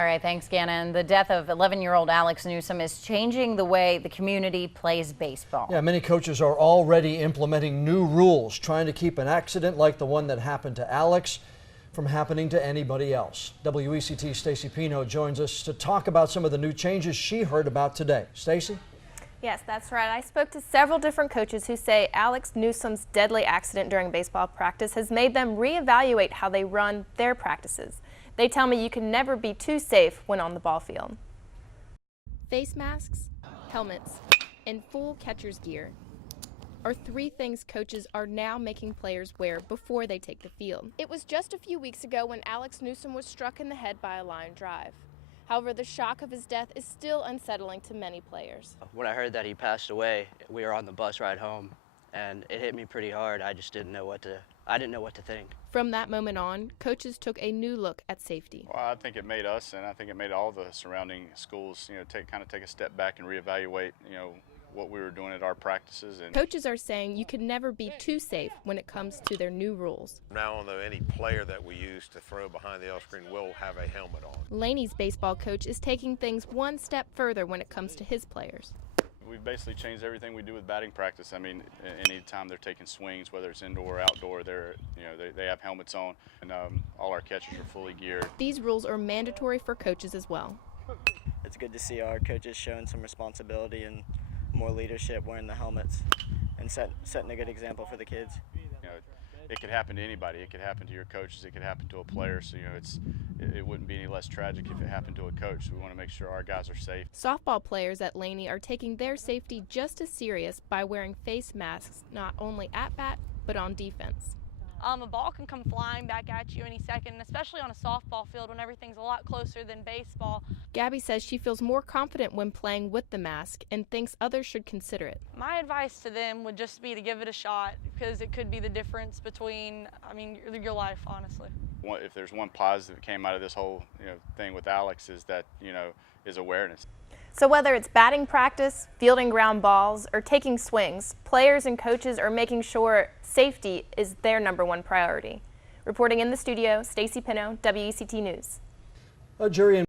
All right, thanks, Gannon. The death of 11-year-old Alex Newsome is changing the way the community plays baseball. Yeah, many coaches are already implementing new rules, trying to keep an accident like the one that happened to Alex from happening to anybody else. WECT's Stacey Pinno joins us to talk about some of the new changes she heard about today. Stacey? Yes, that's right. I spoke to several different coaches who say Alex Newsome's deadly accident during baseball practice has made them reevaluate how they run their practices. They tell me you can never be too safe when on the ball field. Face masks, helmets, and full catcher's gear are three things coaches are now making players wear before they take the field. It was just a few weeks ago when Alex Newsome was struck in the head by a line drive. However, the shock of his death is still unsettling to many players. When I heard that he passed away, we were on the bus ride home, and it hit me pretty hard. I just didn't know what to think. From that moment on, coaches took a new look at safety. Well, I think it made us, and I think it made all the surrounding schools, take a step back and reevaluate, what we were doing at our practices. And coaches are saying you can never be too safe when it comes to their new rules. Now on, though, any player that we use to throw behind the L screen will have a helmet on. Laney's baseball coach is taking things one step further when it comes to his players. We've basically changed everything we do with batting practice. I mean, anytime they're taking swings, whether it's indoor or outdoor, they have helmets on, and all our catchers are fully geared. These rules are mandatory for coaches as well. It's good to see our coaches showing some responsibility and more leadership, wearing the helmets and setting a good example for the kids. It could happen to anybody. It could happen to your coaches. It could happen to a player. So it wouldn't be any less tragic if it happened to a coach. So we want to make sure our guys are safe. Softball players at Laney are taking their safety just as serious by wearing face masks not only at bat but on defense. A ball can come flying back at you any second, especially on a softball field when everything's a lot closer than baseball. Gabby says she feels more confident when playing with the mask and thinks others should consider it. My advice to them would just be to give it a shot, because it could be the difference between, your life, honestly. If there's one positive that came out of this whole thing with Alex is that, is awareness. So whether it's batting practice, fielding ground balls, or taking swings, players and coaches are making sure safety is their #1 priority. Reporting in the studio, Stacey Pinno, WECT News. A jury in